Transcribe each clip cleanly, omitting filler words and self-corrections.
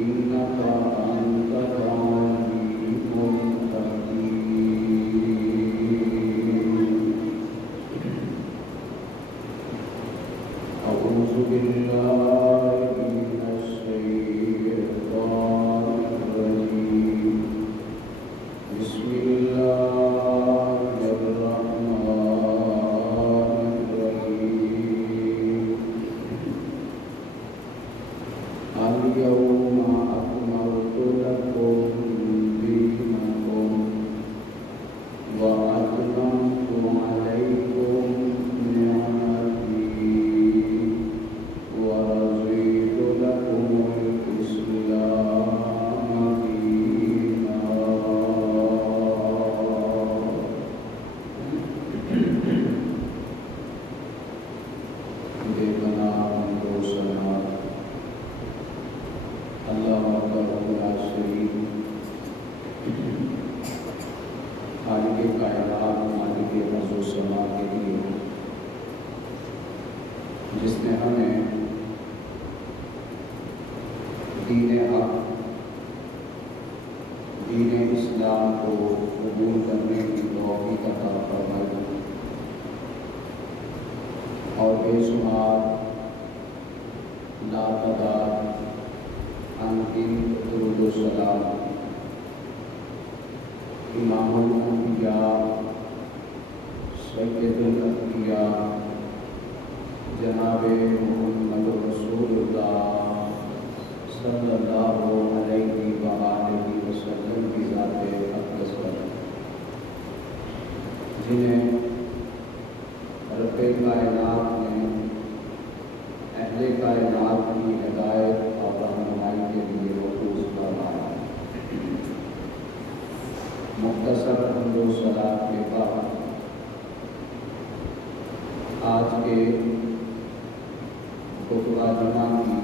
إنك أنت العليم الحكيم خالق کائنات مالک ارض و سما کے لیے جس نے ہمیں دین حق دین اسلام کو قبول کرنے کی توفیق عطا فرمائی اور بے شمار لاتعداد انگن درود و سلام امام الانبیاء سید الانبیاء جناب محمد رسول اللہ صلی اللہ علیہ وآلہ وسلم کی ذات اقدس پر جنہیں رب کائنات نے اہل کائنات کی ہدایت اور رہنمائی کے لیے مبعوث فرمایا۔ مختصر حمد و ثنا کے بعد آج کے خطبہ جمعہ کی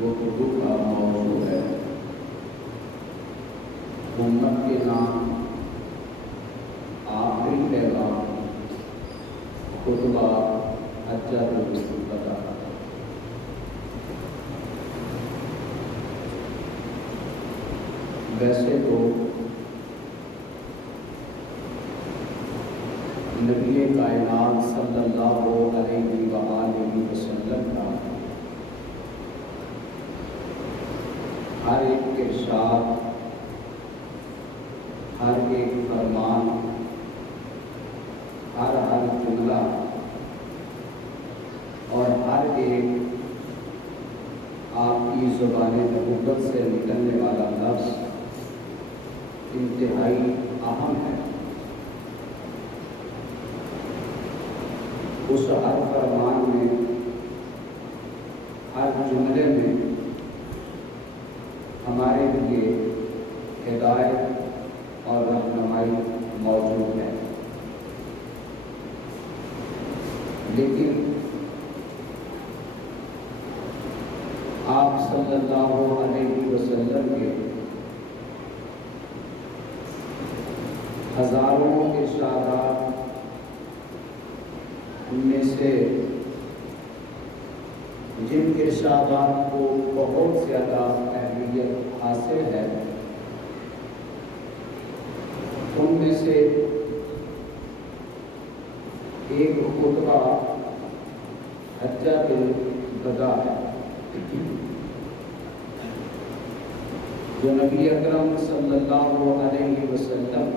گفتگو کا موضوع ہے امت کے نام آخری پیغام خطبہ حجۃ الوداع۔ ویسے تو نبی کائنات صلی اللہ علیہ وآلہ وسلم کا ہر ایک ارشاد، ہر ایک فرمان، ہر جملہ اور ہر ایک آپ کی زبان نبوت سے نکلنے والا لفظ انتہائی اہم ہے۔ اس ہر فرمان میں، ہر جملے میں ہمارے لیے ہدایت اور رہنمائی موجود ہے، لیکن آپ صلی اللہ علیہ وسلم کے ہزاروں ارشادات ان میں سے جن ارشادات کو بہت زیادہ اہمیت حاصل ہے ان میں سے ایک خطبہ حجۃ الوداع ہے جو نبی اکرم صلی اللہ علیہ وسلم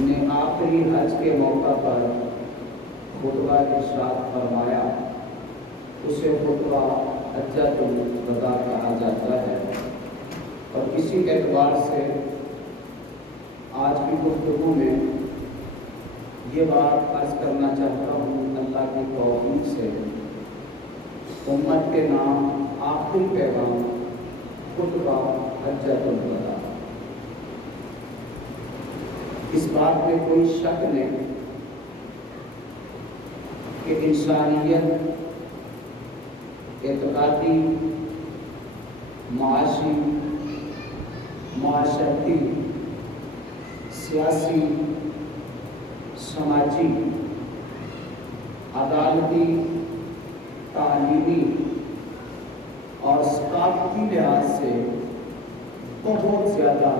نے آخری حج کے موقع پر خطبہ ارشاد فرمایا، اسے خطبہ حجۃ الوداع کہا جاتا ہے۔ اور اسی اعتبار سے آج کی گفتگو میں یہ بات عرض کرنا چاہتا ہوں اللہ کی توفیق سے، امت کے نام آخری پیغام خطبہ حجۃ الوداع۔ اس بات میں کوئی شک نہیں کہ انسانیت اعتقادی، معاشی، معاشرتی، سیاسی، سماجی، عدالتی، تعلیمی اور ثقافتی لحاظ سے بہت زیادہ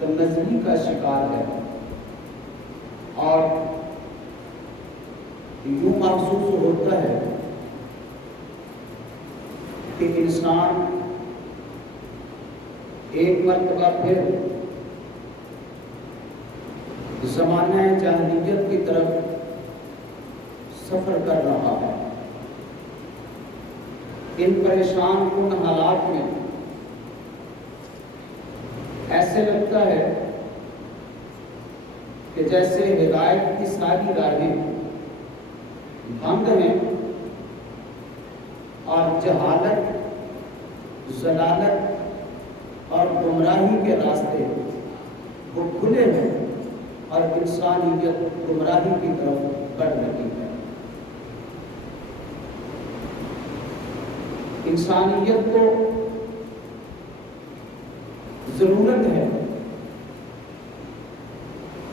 تنزلی کا شکار ہے، اور یوں محسوس ہوتا ہے کہ انسان ایک مرتبہ پھر زمانہ جاہلیت کی طرف سفر کر رہا ہے۔ ان پریشان کن حالات میں ایسے لگتا ہے کہ جیسے ہدایت کی ساری راہیں بند ہیں اور جہالت، ضلالت اور گمراہی کے راستے وہ کھلے ہیں اور انسانیت گمراہی کی طرف بڑھ رہی ہے۔ انسانیت کو ضرورت ہے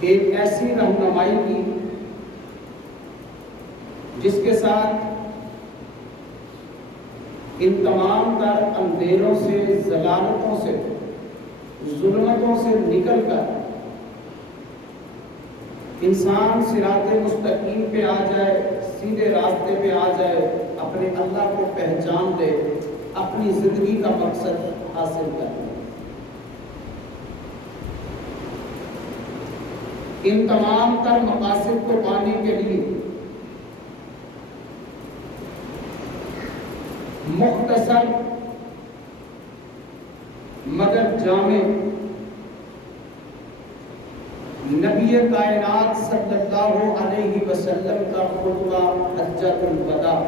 ایک ایسی رہنمائی کی جس کے ساتھ ان تمام تر اندھیروں سے، ضلالتوں سے، ظلمتوں سے نکل کر انسان صراط مستقیم پہ آ جائے، سیدھے راستے پہ آ جائے، اپنے اللہ کو پہچان لے، اپنی زندگی کا مقصد حاصل کر لے۔ ان تمام تر مقاصد کو پانے کے لیے مختصر مگر جامع نبی کائنات صلی اللہ علیہ وسلم کا خطبہ حجۃ الوداع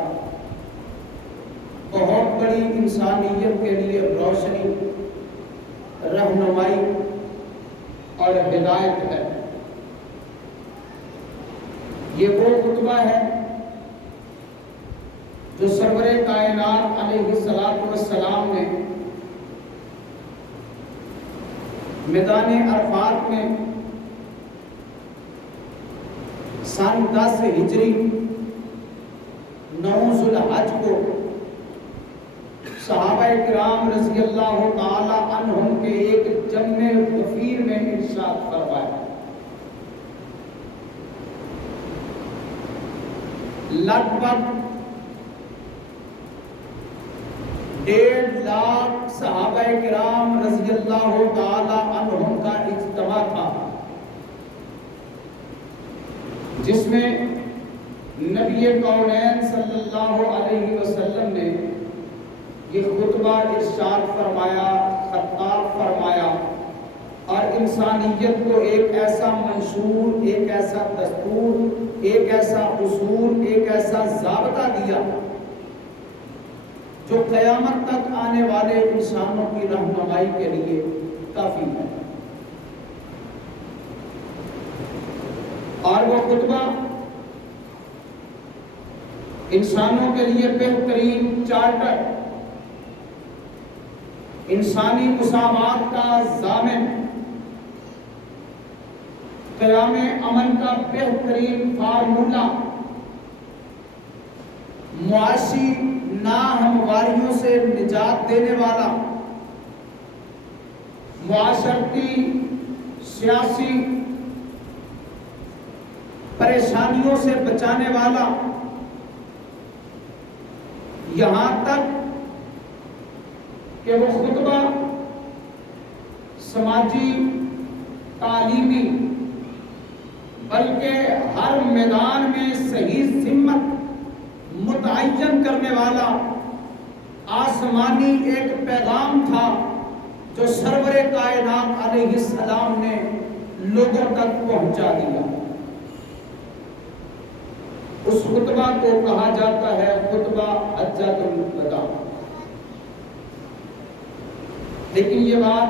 بہت بڑی انسانیت کے لیے روشنی، رہنمائی اور ہدایت ہے۔ یہ وہ خطبہ ہے جو سرور کائنات علیہ السلام نے میدان عرفات میں سن 10 ہجری 9 ذوالحج کو صحابہ کرام رضی اللہ تعالی عنہم کے ایک جمع غفیر میں ارشاد فرمایا۔ لگ بھگ 1.5 لاکھ صحابہ کرام رضی اللہ تعالی عنہم کا اجتماع تھا، جس میں نبی کونین صلی اللہ علیہ وسلم نے یہ خطبہ ارشاد فرمایا، خطاب فرمایا اور انسانیت کو ایک ایسا منشور، ایک ایسا دستور، ایک ایسا اصول، ایک ایسا ضابطہ دیا جو قیامت تک آنے والے انسانوں کی رہنمائی کے لیے کافی ہے۔ اور وہ خطبہ انسانوں کے لیے بہترین چارٹر، انسانی مساوات کا ضامن، قیام امن کا بہترین فارمولہ، معاشی ناہمواریوں سے نجات دینے والا، معاشرتی، سیاسی پریشانیوں سے بچانے والا، یہاں تک کہ وہ خطبہ سماجی، تعلیمی، بلکہ ہر میدان میں صحیح سمت متعین کرنے والا آسمانی ایک پیغام تھا جو سرور کائنات علیہ السلام نے لوگوں تک پہنچا دیا۔ اس خطبہ کو کہا جاتا ہے خطبہ حجۃ الوداع۔ لیکن یہ بات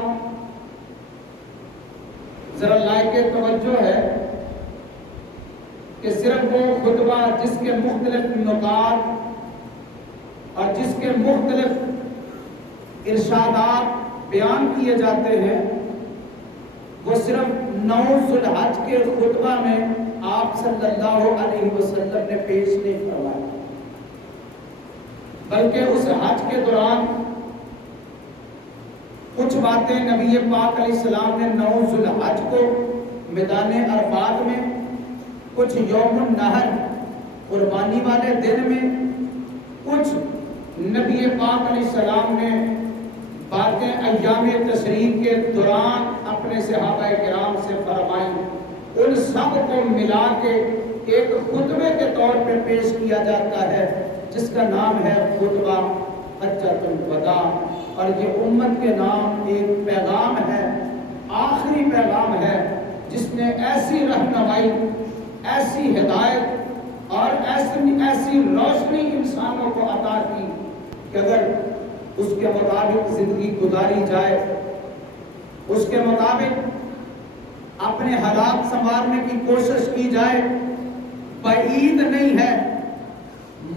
ذرا لائق توجہ ہے کہ صرف وہ خطبہ جس کے مختلف نکات اور جس کے مختلف ارشادات بیان کیے جاتے ہیں، وہ صرف 9 ذوالحج کے خطبہ میں آپ صلی اللہ علیہ وسلم نے پیش نہیں فرمایا، بلکہ اس حج کے دوران کچھ باتیں نبی پاک علیہ السلام نے 9 ذوالحج کو میدان عرفات میں، کچھ یوم النحر قربانی والے دن میں، کچھ نبی پاک علیہ السلام نے باتیں ایام تشریق کے دوران اپنے صحابہ کرام سے فرمائیں، ان سب کو ملا کے ایک خطبے کے طور پہ پیش کیا جاتا ہے جس کا نام ہے خطبہ حجۃ الوداع۔ اور یہ امت کے نام ایک پیغام ہے، آخری پیغام ہے، جس نے ایسی رہنمائی، ایسی ہدایت اور ایسی روشنی انسانوں کو عطا کی کہ اگر اس کے مطابق زندگی گزاری جائے، اس کے مطابق اپنے حالات سنوارنے کی کوشش کی جائے، بعید نہیں ہے،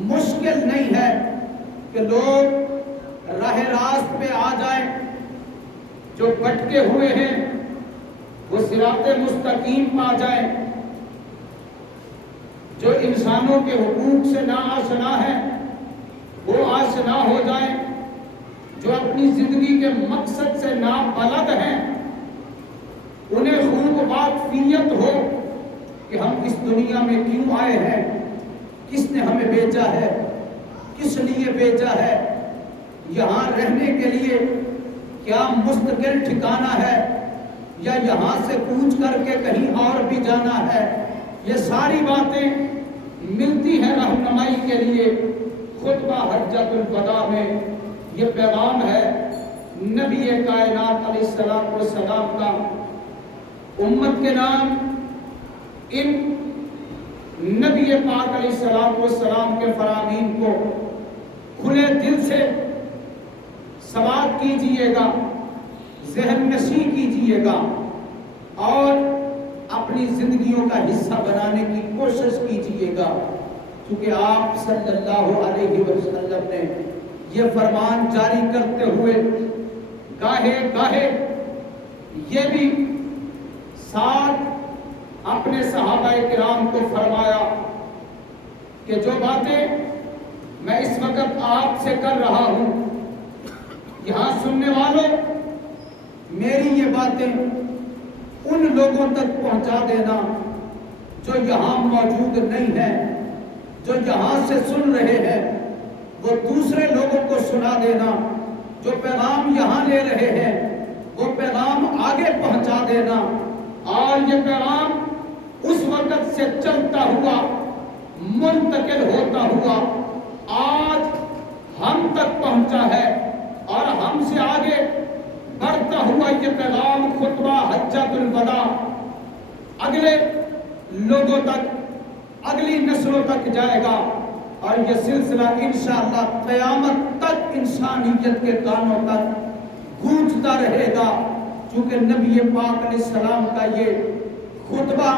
مشکل نہیں ہے کہ لوگ راہ راست پہ آ جائیں، جو بٹکے ہوئے ہیں وہ صراط مستقیم پا جائیں، جو انسانوں کے حقوق سے ناآشنا ہے وہ آشنا ہو جائیں، جو اپنی زندگی کے مقصد سے نابلد ہیں انہیں خوب واقفیت ہو کہ ہم اس دنیا میں کیوں آئے ہیں، کس نے ہمیں بھیجا ہے، کس لیے بھیجا ہے، یہاں رہنے کے لیے کیا مستقل ٹھکانہ ہے یا یہاں سے کوچ کر کے کہیں اور بھی جانا ہے۔ یہ ساری باتیں ملتی ہیں رہنمائی کے لیے خطبہ حجۃ الوداع میں۔ یہ پیغام ہے نبی کائنات علیہ السلام کا امت کے نام ان نبی پاک علیہ السلام کے فرامین کو کھلے دل سے سماعت کیجئے گا، ذہن نشین کیجئے گا اور اپنی زندگیوں کا حصہ بنانے کی کوشش کیجئے گا، کیونکہ آپ صلی اللہ علیہ وسلم نے یہ فرمان جاری کرتے ہوئے گاہے گاہے یہ بھی ساتھ اپنے صحابہ کرام کو فرمایا کہ جو باتیں میں اس وقت آپ سے کر رہا ہوں، یہاں سننے والوں میری یہ باتیں ان لوگوں تک پہنچا دینا جو یہاں موجود نہیں ہیں، جو یہاں سے سن رہے ہیں وہ دوسرے لوگوں کو سنا دینا، جو پیغام یہاں لے رہے ہیں وہ پیغام آگے پہنچا دینا، اور یہ پیغام اس وقت سے چلتا ہوا منتقل ہوتا ہوا آج ہم تک پہنچا ہے، اور ہم سے آگے بڑھتا ہوا یہ پیغام خطبہ حجۃ الوداع اگلے لوگوں تک، اگلی نسلوں تک جائے گا، اور یہ سلسلہ انشاءاللہ قیامت تک انسانیت کے کانوں تک گونجتا رہے گا، چونکہ نبی پاک علیہ السلام کا یہ خطبہ،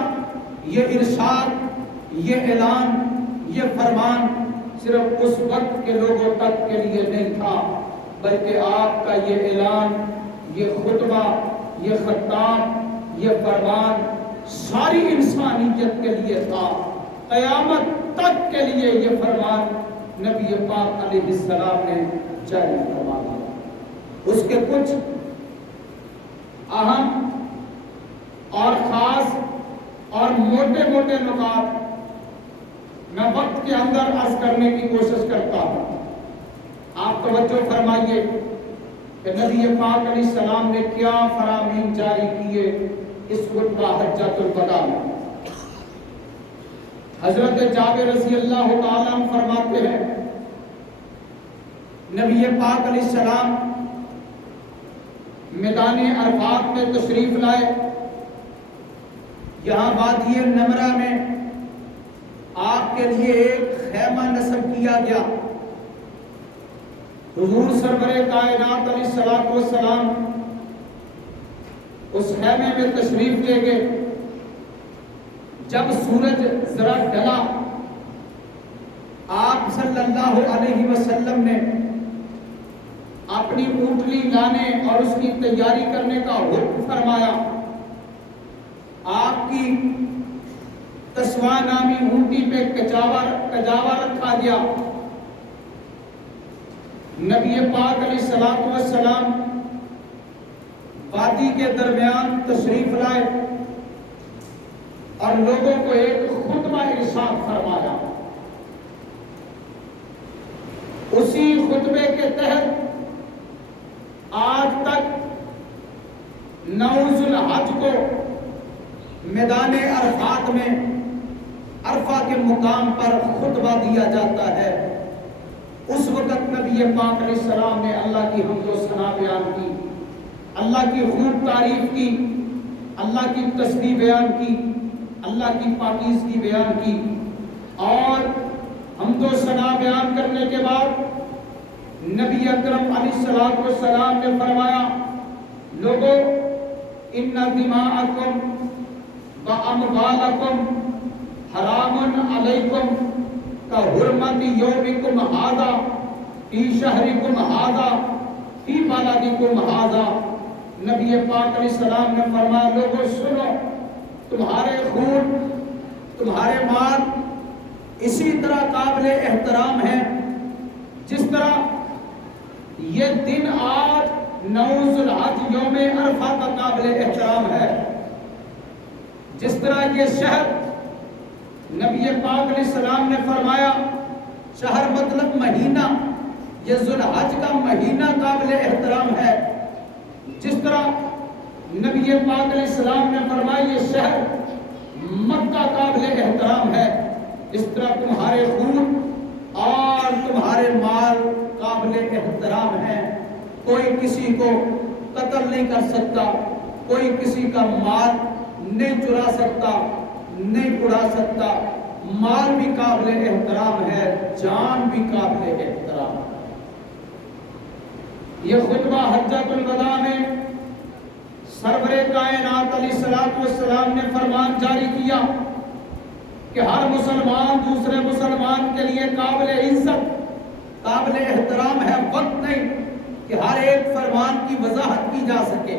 یہ ارشاد، یہ اعلان، یہ فرمان صرف اس وقت کے لوگوں تک کے لیے نہیں تھا، بلکہ آپ کا یہ اعلان، یہ خطبہ، یہ خطاب، یہ فرمان ساری انسانیت کے لیے تھا، قیامت تک کے لیے یہ فرمان نبی پاک علیہ السلام نے جاری فرما دیا۔ اس کے کچھ اہم اور خاص اور موٹے موٹے نکات میں وقت کے اندر عرض کرنے کی کوشش کرتا ہوں۔ آپ توجہ فرمائیے کہ نبی پاک علیہ السلام نے کیا فرامین جاری کیے اس خطبہ حجۃ الوداع میں۔ حضرت جابر رضی اللہ تعالیٰ عنہ فرماتے ہیں نبی پاک علیہ السلام میدان عرفات میں تشریف لائے، یہاں وادی نمرہ میں آپ کے لیے ایک خیمہ نصب کیا گیا، حضور سرور کائنات علیہ السلام اس خیمے میں تشریف لے گئے۔ جب سورج ذرا ڈھلا، آپ صلی اللہ علیہ وسلم نے اپنی اونٹنی لانے اور اس کی تیاری کرنے کا حکم فرمایا۔ آپ کی تسوا نامی اونٹی پہ کجاوا رکھا گیا۔ نبی پاک علیہ السلام وادی کے درمیان تشریف لائے اور لوگوں کو ایک خطبہ ارشاد فرمایا۔ اسی خطبے کے تحت آج تک 9 ذوالحج کو میدان عرفات میں عرفہ کے مقام پر خطبہ دیا جاتا ہے۔ اس وقت نبی پاک علیہ السلام نے اللہ کی حمد و ثنا بیان کی، اللہ کی خوب تعریف کی، اللہ کی تسبیح بیان کی، اللہ کی پاکیزگی بیان کی، اور حمد و ثنا بیان کرنے کے بعد نبی اکرم علیہ السلام نے فرمایا، لوگو ان دماءکم و اموالکم حرام علیکم کحرمت یومکم ھذا فی شہرکم ھذا فی بلدکم ھذا۔ نبی پاک علیہ السلام نے فرمایا لوگوں سنو، تمہارے خون تمہارے مال اسی طرح قابل احترام ہے جس طرح یہ دن آج 9 ذی الحج یوم عرفہ کا قابل احترام ہے، جس طرح یہ شہر نبی پاک علیہ السلام نے فرمایا شہر مطلب مہینہ، یہ ذی الحج کا مہینہ قابل احترام ہے، جس طرح نبی پاک علیہ السلام نے فرمایا یہ شہر مکہ قابل احترام ہے، اس طرح تمہارے خون اور تمہارے مال قابل احترام ہے۔ کوئی کسی کو قتل نہیں کر سکتا، کوئی کسی کا مال نہیں چرا سکتا، نہیں اڑا سکتا، مال بھی قابل احترام ہے، جان بھی قابل احترام ہے۔ یہ خطبہ حجۃ الوداع میں سرور کائنات علیہ السلام نے فرمان جاری کیا کہ ہر مسلمان دوسرے مسلمان کے لیے قابل عزت قابل احترام ہے، وقت نہیں کہ ہر ایک فرمان کی وضاحت کی جا سکے،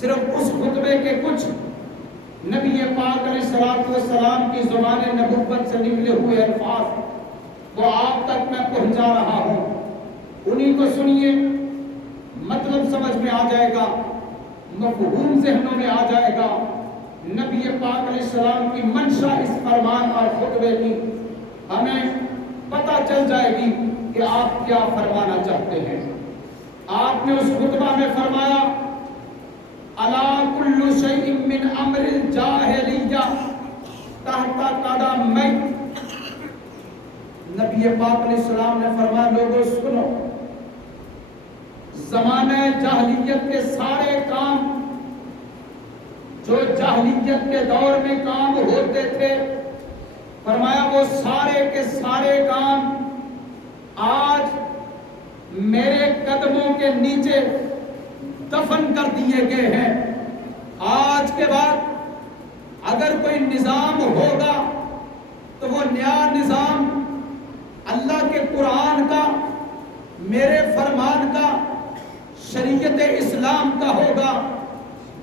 صرف اس خطبے کے کچھ نبی پاک علیہ السلام کی زبان نبوت سے نکلے ہوئے الفاظ وہ آپ تک میں پہنچا رہا ہوں، انہی کو سنیے، مطلب سمجھ میں آ جائے گا، مفہوم ذہنوں میں آ جائے گا، نبی پاک علیہ السلام کی منشا اس فرمان اور خطبے کی ہمیں پتہ چل جائے گی کہ آپ کیا فرمانا چاہتے ہیں۔ آپ نے اس خطبہ میں فرمایا الا کل شیء من امر الجاہلیہ تحت قدمی، نبی پاک علیہ السلام نے فرمایا لوگوں سنو، زمانہ جاہلیت کے سارے کام جو جاہلیت کے دور میں کام ہوتے تھے، فرمایا وہ سارے کے سارے کام آج میرے قدموں کے نیچے دفن کر دیے گئے ہیں۔ آج کے بعد اگر کوئی نظام ہوگا تو وہ نیا نظام اللہ کے قرآن کا، میرے فرمان کا، شریعت اسلام کا ہوگا۔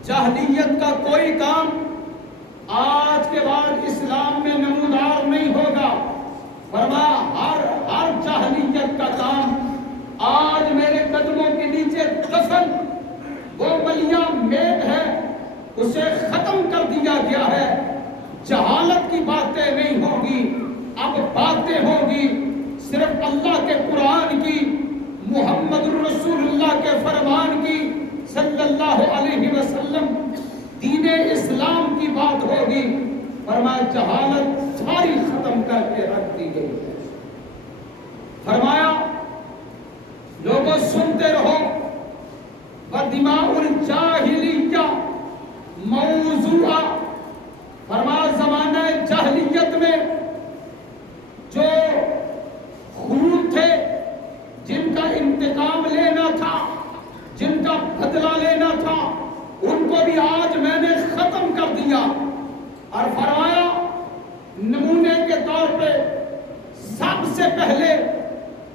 جاہلیت کا کوئی کام آج کے بعد اسلام میں نمودار نہیں ہوگا، فرمایا ہر جاہلیت کا کام آج میرے قدموں کے نیچے دفن، وہ ملیاں میٹ ہے اسے ختم کر دیا گیا ہے۔ جہالت کی باتیں نہیں ہوگی، اب باتیں ہوگی صرف اللہ کے قرآن کی، محمد رسول اللہ کے فرمان کی صلی اللہ علیہ وسلم، دین اسلام کی بات ہوگی۔ فرمایا جہالت ساری ختم کر کے رکھ دی گئی ہے۔ فرمایا لوگوں سنتے رہو، وَدِمَاءُ الْجَاهِلِيَّةِ مَوْضُوعًا، فرمایا زمانہ جاہلیت میں جو خون تھے، جن کا انتقام لینا تھا، جن کا بدلہ لینا تھا، ان کو بھی آج میں نے ختم کر دیا۔ اور فرمایا نمونے کے طور پہ سب سے پہلے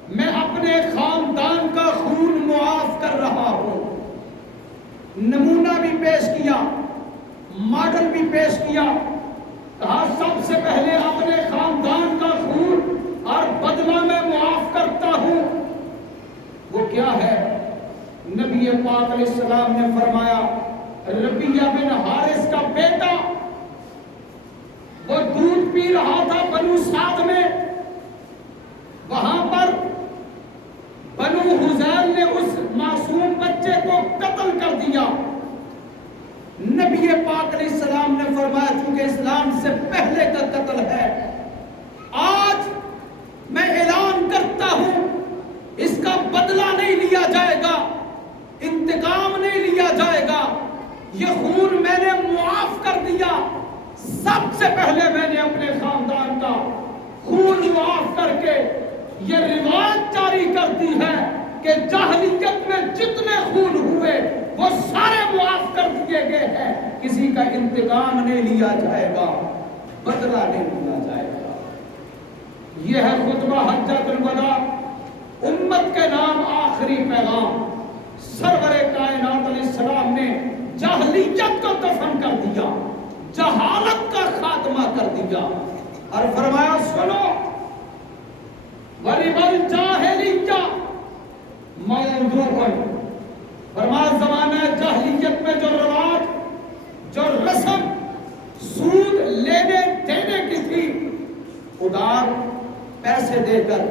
میں اپنے خاندان کا خون معاف کر رہا ہوں۔ نمونہ بھی پیش کیا، ماڈل بھی پیش کیا، کہا سب سے پہلے اپنے خاندان کا خون اور بدلہ میں معاف کرتا ہوں۔ وہ کیا ہے؟ نبی پاک علیہ السلام نے فرمایا ربیہ بن حارث کا بیٹا وہ دودھ پی رہا تھا بنو سعد میں، وہاں پر بنو حذیل نے اس معصوم بچے کو قتل کر دیا۔ نبی پاک علیہ السلام نے فرمایا چونکہ اسلام سے پہلے کا قتل ہے، آج میں اعلان کرتا ہوں اس کا بدلہ نہیں لیا جائے گا، انتقام نہیں لیا جائے گا، یہ خون میں نے معاف کر دیا۔ سب سے پہلے میں نے اپنے خاندان کا خون معاف کر کے یہ روایت جاری کر دی ہے کہ جاہلیت میں جتنے خون ہوئے وہ سارے معاف کر دیے گئے ہیں، کسی کا انتقام نہیں لیا جائے گا، بدلہ نہیں لیا جائے گا۔ یہ ہے خطبہ حجۃ الوداع، امت کے نام آخری پیغام۔ سرور کائنات علیہ السلام نے جاہلیت کو دفن کر دیا، جہالت کا خاتمہ کر دیا، اور فرمایا سنو وَرِبَ الْجَاهِلِيَّةِ مَوْضُوعٌ، فرمایا زمانہ جاہلیت میں جو رواج، جو رسم سود لینے دینے کی تھی، ادار پیسے دے کر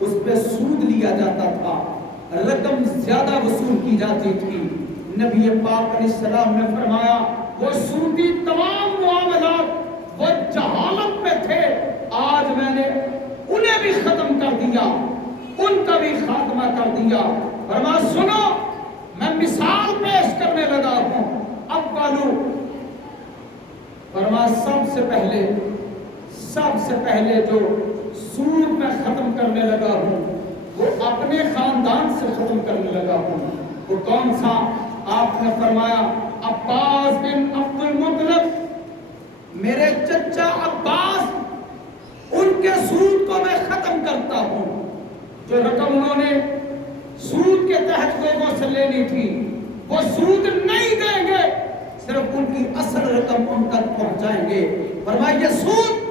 اس پہ سود لیا جاتا تھا، رقم زیادہ وصول کی جاتی تھی، نبی پاک علیہ السلام نے فرمایا وہ سودی تمام معاملات وہ جہالت میں تھے، آج میں نے انہیں بھی ختم کر دیا، ان کا بھی خاتمہ کر دیا۔ فرمایا سنو میں مثال پیش کرنے لگا ہوں، اولو، فرمایا سب سے پہلے جو سود میں ختم کرنے لگا ہوں وہ اپنے خاندان سے ختم کرنے لگا ہوں۔ وہ کون سا؟ آپ نے فرمایا عباس بن عبد المطلب، میرے چچا عباس، ان کے سود کو میں ختم کرتا ہوں۔ جو رقم انہوں نے سود کے تحت لوگوں سے لینی تھی وہ سود نہیں دیں گے، صرف ان کی اصل رقم ان تک پہنچائیں گے۔ فرمایا یہ سود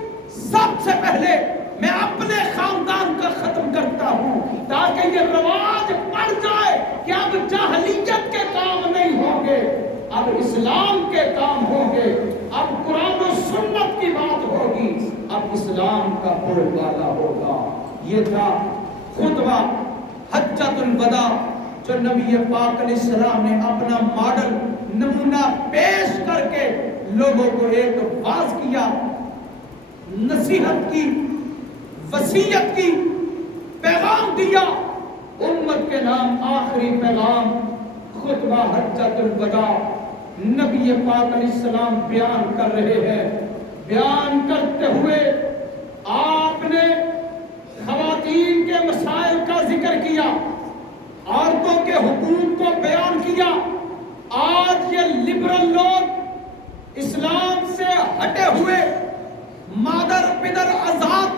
سب سے پہلے میں اپنے خاندان کا ختم کرتا ہوں، تاکہ یہ رواج پڑ جائے کہ اب جاہلیت کے کام نہیں ہوں گے، اب اسلام کے کام ہوں گے، اب قرآن و سنت کی بات ہوگی، اب اسلام کا بول بالا ہوگا۔ یہ تھا خطبہ حجۃ الوداع جو نبی پاک علیہ السلام نے اپنا ماڈل نمونہ پیش کر کے لوگوں کو ایک واعظ کیا، نصیحت کی، وصیت کی، پیغام دیا۔ امت کے نام آخری پیغام خطبہ حجۃ الوداع نبی پاک علیہ السلام بیان کر رہے ہیں۔ بیان کرتے ہوئے آپ نے خواتین کے مسائل کا ذکر کیا، عورتوں کے حقوق کو بیان کیا۔ آج یہ لبرل لوگ اسلام سے ہٹے ہوئے مادر پدر آزاد،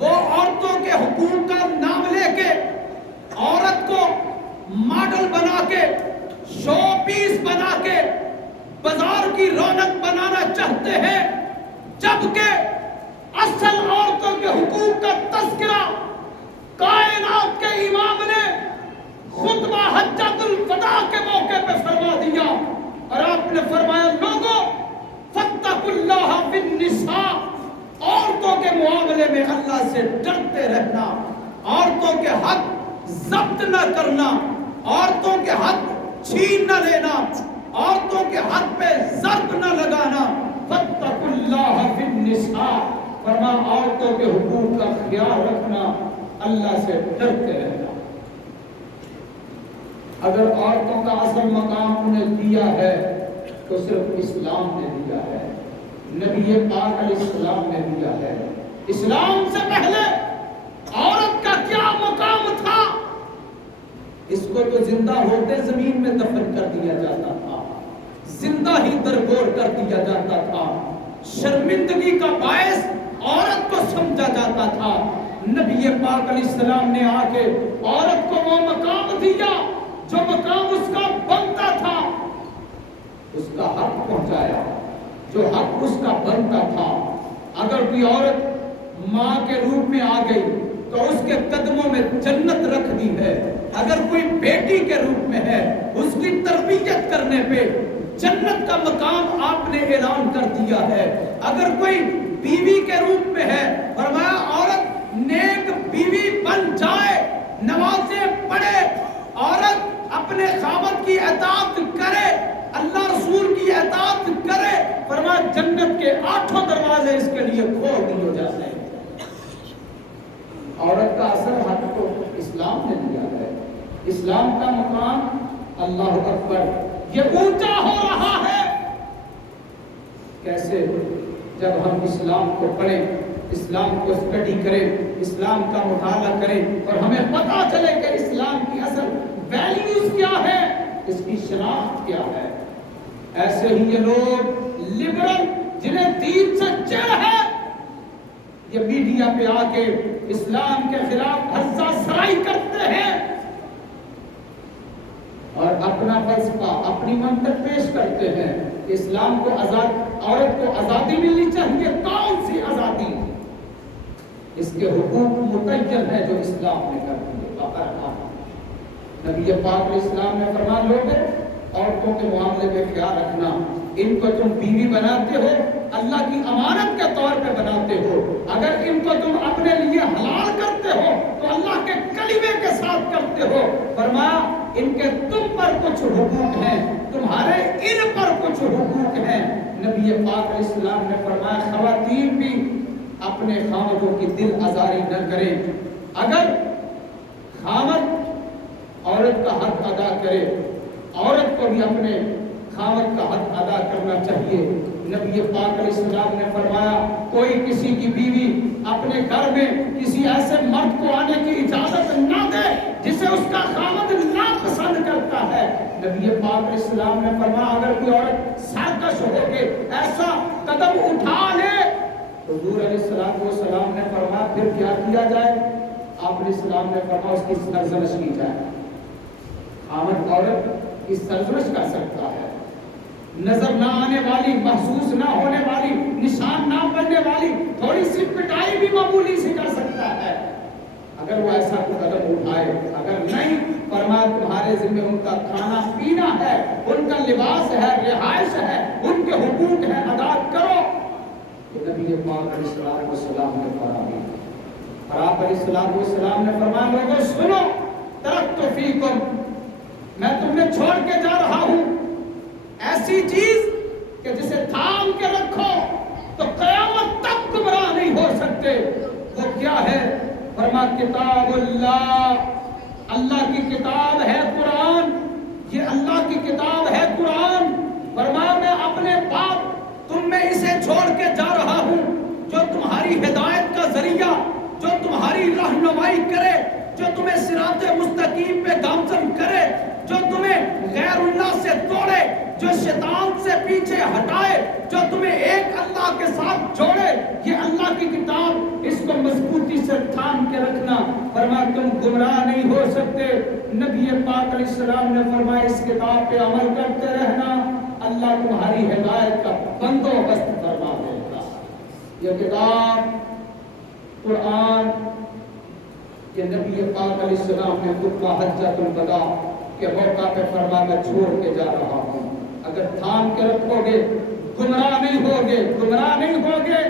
وہ عورتوں کے حقوق کا نام لے کے عورت کو ماڈل بنا کے، شو پیس بنا کے بازار کی رونق بنانا چاہتے ہیں، جبکہ اصل عورتوں کے حقوق کا تذکرہ کائنات کے امام نے خطبہ حجۃ الوداع کے موقع پہ فرما دیا، اور آپ نے فرمایا لوگوں فاتقوا اللہ فی النساء، عورتوں کے معاملے میں اللہ سے ڈرتے رہنا، عورتوں کے حق ضبط نہ کرنا، عورتوں کے حق چھین نہ لینا، عورتوں کے حق پہ ضرب نہ لگانا۔ فاتقوا اللہ فی النساء، فرمایا عورتوں کے حقوق کا خیال رکھنا، اللہ سے ڈرتے رہنا۔ اگر عورتوں کا اصل مقام انہیں دیا ہے تو صرف اسلام نے دیا ہے، نبی پاک علیہ السلام نے دیا ہے۔ اسلام سے پہلے عورت کا کیا مقام تھا؟ اس کو تو زندہ ہوتے زمین میں دفن کر دیا جاتا تھا، زندہ ہی درگور کر دیا جاتا تھا، شرمندگی کا باعث عورت کو سمجھا جاتا تھا۔ نبی پاک علیہ السلام نے آ کے عورت کو وہ مقام دیا جو مقام اس کا بنتا تھا، اس کا حق پہنچایا جو حق اس کا بنتا تھا۔ اگر کوئی عورت ماں کے روپ میں آ گئی تو اس کے قدموں میں جنت رکھ دی ہے، اگر کوئی بیٹی کے روپ میں ہے اس کی تربیت کرنے پہ جنت کا مقام آپ نے اعلان کر دیا ہے۔ اگر کوئی بیوی کے روپ میں ہے، فرمایا عورت نیک بیوی بن جائے، نمازیں پڑھے، عورت اپنے خاوند کی اطاعت کرے، اللہ رسول کی اطاعت کرے، فرمایا جنت کے 8 دروازے اس کے لیے کھول دیے جاتے ہیں۔ عورت کا اصل حق تو اسلام نے دیا ہے، اسلام کا مقام اللہ اکبر یہ اونچا ہو رہا ہے۔ کیسے؟ جب ہم اسلام کو پڑھیں، اسلام کو اسٹڈی کریں، اسلام کا مطالعہ کریں اور ہمیں پتہ چلے کہ اسلام کی اصل ویلیوز کیا ہے، اس کی شناخت کیا ہے۔ ایسے ہی یہ لوگ لبرل جنہیں دین سے چڑ ہے، یہ میڈیا پہ آ کے اسلام کے خلاف ہرزہ سرائی کرتے ہیں اور اپنا فلسفہ اپنی منطق پیش کرتے ہیں کہ اسلام کو عورت کو آزادی ملنی چاہیے. کون سی آزادی؟ اس کے حقوق متعین ہے جو اسلام نے کر دیے. نبی پاک علیہ السلام نے فرمان لوگے عورتوں کے معاملے میں خیال رکھنا، ان کو تم بیوی بناتے ہو اللہ کی امانت کے طور پہ بناتے ہو. اگر ان کو تم اپنے لیے حلال کرتے ہو تو اللہ کے کلمے کے ساتھ کرتے ہو. فرمایا ان کے تم پر کچھ حقوق ہیں، تمہارے ان پر کچھ حقوق ہیں. نبی پاک علیہ السلام نے فرمایا خواتین بھی اپنے خاوندوں کی دل آزاری نہ کریں. اگر خاوند عورت کا حق ادا کرے، عورت کو بھی اپنے خاوند کا حق ادا کرنا چاہیے. نبی پاک علیہ السلام نے فرمایا کوئی کسی کی بیوی اپنے گھر میں کسی ایسے مرد کو آنے کی اجازت نہ دے جسے اس کا خاوند ناپسند کرتا ہے. نبی پاک علیہ السلام نے فرمایا اگر کوئی عورت سرکش ہو کے ایسا قدم اٹھا لے، حضور علیہ السلام نے فرمایا پھر کیا کیا جائے؟ آپ علیہ السلام نے فرمایا اس کی سرزنش کی جائے. خاوند عورت کی سرزنش کر سکتا ہے، نظر نہ آنے والی، محسوس نہ ہونے والی، نشان نہ پڑنے والی تھوڑی سی پٹائی بھی معمولی سی کر سکتا ہے اگر وہ ایسا کوئی قدم اٹھائے. اگر نہیں، فرمایا تمہارے ذمہ ان کا کھانا پینا ہے، ان کا لباس ہے، رہائش ہے، ان کے حقوق ہیں، ادا کرو. کہ نبی پاک علیہ السلام نے فرمایا، اور آپ علیہ السلام نے فرمایا لوگوں سنو، ترکت فیکم، میں تمہیں چھوڑ کے جا رہا ہوں ایسی چیز کہ جسے تھام کے رکھو تو قیامت تک گمراہ نہیں ہو سکتے. وہ کیا ہے؟ فرمایا کتاب اللہ، اللہ کی کتاب ہے قرآن. یہ اللہ کی کتاب ہے قرآن. فرمایا میں اپنے باپ تم میں اسے چھوڑ کے جا رہا ہوں جو تمہاری ہدایت کا ذریعہ، جو تمہاری رہنمائی کرے، جو تمہیں صراط مستقیم پہ گامزن کرے، جو تمہیں غیر اللہ سے توڑے، جو شیطان سے پیچھے ہٹائے، جو تمہیں ایک اللہ کے ساتھ جوڑے. یہ اللہ کی کتاب، اس کو مضبوطی سے تھام کے رکھنا. فرمایا تم گمراہ نہیں ہو سکتے. نبی پاک علیہ السلام نے فرمایا اس کتاب پہ عمل کرتے رہنا، اللہ تمہاری ہدایت کا بندوبست فرما دے گا. یہ کتاب قرآن کہ نبی پاک علیہ السلام نے خطبہ حجۃ الوداع کے موقع پہ فرمایا میں چھوڑ کے جا رہا ہوں. اگر تھام کے رکھو گے گمراہ نہیں ہوگے، گمراہ نہیں ہوگے.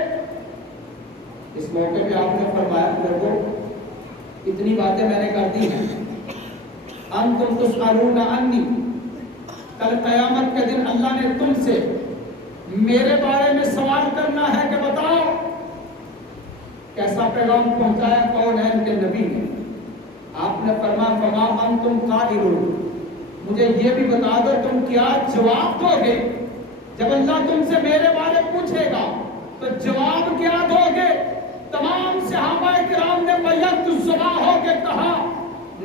اس موقع پہ آپ نے فرمایا لوگوں اتنی باتیں میں نے کر دی ہیں، انتم تسألون عنی، کل قیامت کے دن اللہ نے تم سے میرے بارے میں سوال کرنا ہے کہ بتاؤ کیسا پیغام پہنچایا کونین کے نبی نے. آپ نے فرمایا فما انتم قائلون، مجھے یہ بھی بتا دو تم کیا جواب دو گے جب اللہ تم سے میرے بارے پوچھے گا تو جواب کیا دو گے؟ تمام صحابہ کرام نے بیعت زباں ہو کے کہا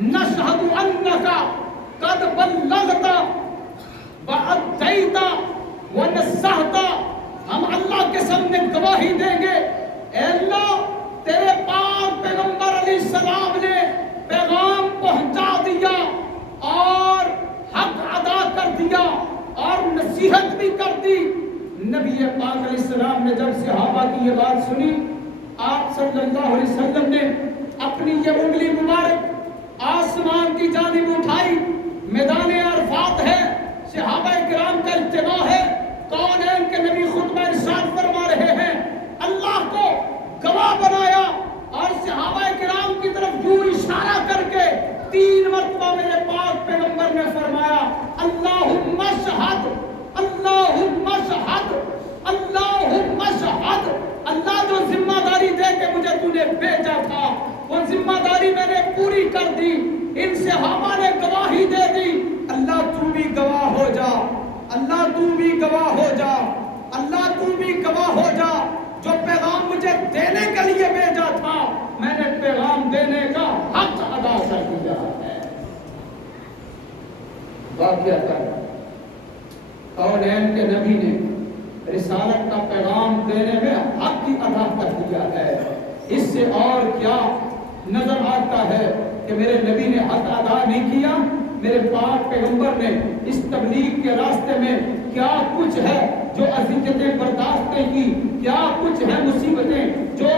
نشہد انک قد بلغت وأدیت ونصحت، ہم اللہ کے سامنے گواہی دیں گے اے اللہ تیرے پاک پیغمبر علیہ السلام نے پیغام پہنچا دیا اور حق ادا کر دیا اور نصیحت بھی کر دی. نبی پاک علیہ السلام نے جب صحابہ کی یہ بات سنی، آپ صلی اللہ علیہ وسلم نے اپنی یہ انگلی مبارک آسمان کی جانب اٹھائی. میدان عرفات ہے، صحابہ کرام کا اجتماع ہے، کونین کے نبی خطبہ ارشاد فرما رہے ہیں. اللہ کو گواہ بنایا اور صحابہ کرام کی طرف یوں اشارہ کر کے 3 مرتبہ میرے پاک پیغمبر نے فرمایا اللہم اشہد، اللہم اشہد، اللہم اشہد. اللہ جو ذمہ داری دے کے مجھے تو نے بھیجا تھا وہ ذمہ داری میں نے پوری کر دی. ان صحابہ نے گواہی دے دی. اللہ تو بھی گواہ ہو جا، اللہ تو بھی گواہ ہو جا، اللہ تو بھی گواہ ہو جا. جو پیغام مجھے دینے کے لیے بھیجا تھا میں نے پیغام دینے کا حق ادا کر دیا ہے. واقعتاً کونین کے نبی نے رسالت کا پیغام دینے میں حق ہی ادا کر دیا ہے. اس سے اور کیا نظر آتا ہے کہ میرے نبی نے حق ادا نہیں کیا، میرے پاک پیغمبر نے اس تبلیغ کے راستے میں کیا کچھ ہے جو اذیتیں برداشتیں کی، کیا کچھ ہے مصیبتیں جو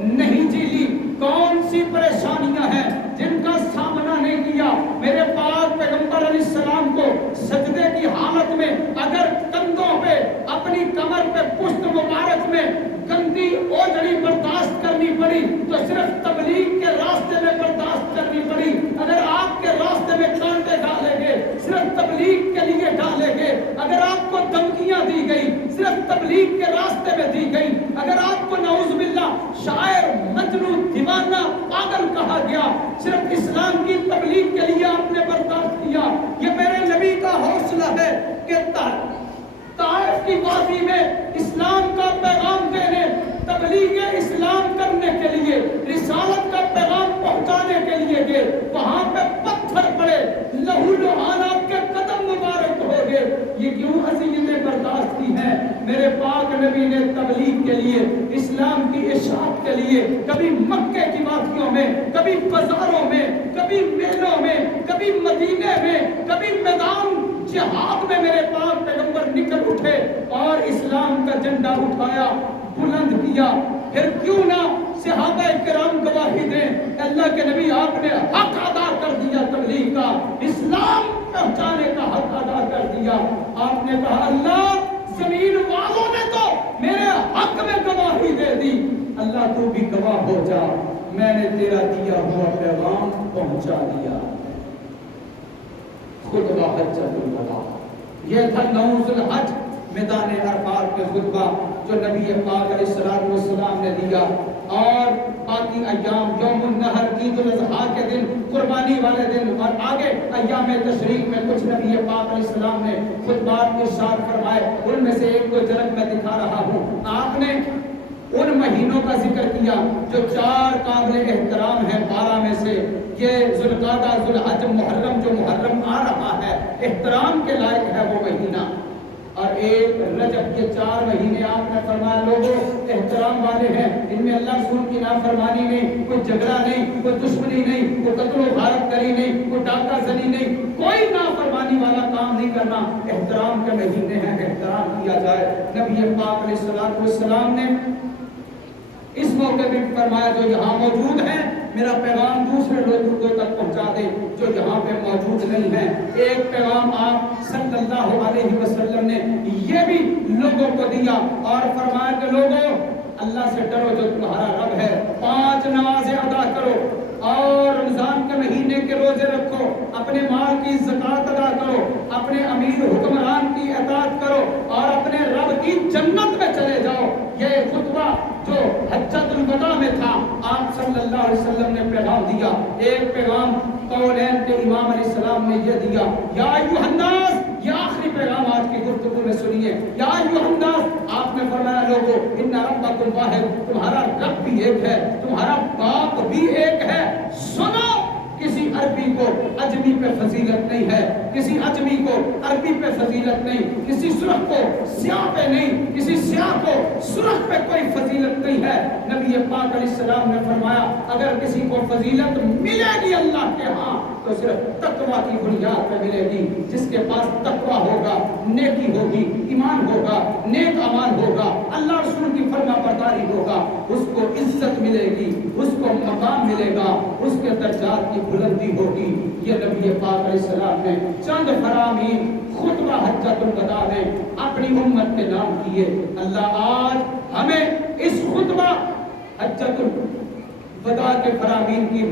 نہیں جھیلی، کون سی پریشانیاں ہیں جن کا سامنا نہیں کیا۔ میرے پاک پیغمبر علیہ السلام کو سجدے کی حالت میں اگر کندھوں پہ اپنی کمر پہ پشت مبارک میں گندی اوجڑی برداشت کرنی پڑی تو صرف تبلیغ کے راستے میں برداشت کرنی پڑی۔ اگر آپ کے راستے میں کانٹے ڈالے گئے صرف تبلیغ کے لیے ڈالے گئے، اگر آپ کو دھمکیاں دی گئی صرف تبلیغ کے راستے میں دی گئی، اگر آپ کو نعوذ باللہ شاعر، مجنون، دیوانہ، پاگل کہا گیا، صرف اسلام کی تبلیغ کے لیے آپ نے برداشت کیا، یہ میرے نبی کا حوصلہ ہے کہ طائف کی وادی میں اسلام کا پیغام دینے، تبلیغ اسلام کرنے کے لیے، رسالت کا پیغام پہنچانے کے لیے گئے، وہاں پہ پتھر پڑے، لہو لہان آپ کے قدم مبارک ہو گئے۔ یہ کیوں اذیتیں برداشت کی ہیں؟ میرے پاک نبی نے تبلیغ کے لیے، اسلام کی اشاعت کے لیے کبھی مکے کی وادیوں میں، کبھی بازاروں میں، کبھی میلوں میں، کبھی مدینے میں، کبھی میدان جہاد میں میرے پاک پیغمبر نکل اٹھے اور اسلام کا جھنڈا اٹھایا، بلند کیا۔ پھر کیوں نہ صحابہ کرام گواہی دیں، اللہ کے نبی آپ نے حق ادا کر دیا، تبلیغ کا، اسلام پہنچانے کا حق ادا کر دیا۔ آپ نے کہا اللہ، زمین والوں نے تو میرے حق میں گواہی دے دی، اللہ تو بھی گواہ ہو جا، میں نے تیرا دیا ہوا پیغام پہنچا دیا۔ خطبہ حجۃ الوداع، یہ تھا نوز الحج، میدان عرفات کے خطبہ جو نبی پاک علیہ السلام نے دیا۔ اور باقی ایام، یوم النحر، عید الاضحیٰ کے دن، قربانی والے دن، اور آگے ایام تشریق میں کچھ نبی پاک علیہ السلام نے خطبات ارشاد فرمائے، ان میں سے ایک کو جھلک میں دکھا رہا ہوں۔ آپ نے ان مہینوں کا ذکر کیا جو 4 قابل احترام ہیں 12 میں سے، یہ ذوالقعدہ، ذوالحج، محرم، جو محرم آ رہا ہے، احترام کے لائق ہے وہ مہینہ، اور ایک رجب۔ یہ 4 مہینے آپ نے فرمایا لوگوں احترام والے ہیں، ان میں اللہ رسول کی نافرمانی نہیں، کوئی جھگڑا نہیں، کوئی دشمنی نہیں، کوئی قتل و غارت کری نہیں، کوئی ڈاکہ زنی نہیں، کوئی نافرمانی والا کام نہیں کرنا، احترام کے مہینے ہیں، احترام کیا جائے۔ نبی پاک علیہ السلام نے اس موقع بھی فرمایا جو یہاں موجود ہیں میرا پیغام دوسرے لوگوں تک پہنچا دے جو یہاں پہ موجود نہیں ہیں۔ ایک پیغام آپ صلی اللہ علیہ وسلم نے یہ بھی لوگوں کو دیا اور فرمایا کہ لوگوں اللہ سے ڈرو جو تمہارا رب ہے، 5 نمازیں ادا کرو اور رمضان کے مہینے کے روزے رکھو، اپنے مال کی زکوٰۃ ادا کرو، اپنے امیر حکمران کی اطاعت کرو اور اپنے رب کی جنت میں چلے جاؤ۔ یہ خطبہ جو حجۃ الوداع میں تھا، آپ صلی اللہ علیہ وسلم نے پیغام دیا۔ ایک پیغام قولین کے امام علیہ السلام نے یہ دیا، یا ایھا الناس، یہ آخری پیغام آج کی گفتگو میں سنیے، یا ایھا الناس، آپ نے فرمایا لوگوں ان ربکم واحد، تمہارا رب بھی ایک ہے، تمہارا باپ بھی ایک ہے۔ سنو، کسی عربی کو عجمی پہ فضیلت نہیں ہے، کسی عجمی کو عربی پہ فضیلت نہیں، کسی سرخ کو سیاہ پہ نہیں، کسی سیاہ کو سرخ پہ کوئی فضیلت نہیں ہے۔ نبی پاک علیہ السلام نے فرمایا اگر کسی کو فضیلت ملے گی اللہ کے ہاں تو صرف تقویٰ کی بنیاد پہ ملے گی۔ جس کے پاس تقویٰ ہوگا، نیکی ہوگی، ایمان ہوگا، نیک اعمال ہوگا، اللہ رسول کی فرما برداری ہوگا، اس کو عزت ملے گی، اس کو مقام ملے گا، اس کے درجات کی بلندی ہوگی۔ یہ نبی پاک علیہ السلام نے چند فرامین خطبہ حجۃ الوداع میں اپنی امت کے نام کیے۔ اللہ آج ہمیں اس خطبہ حجۃ الوداع کے فرامین کی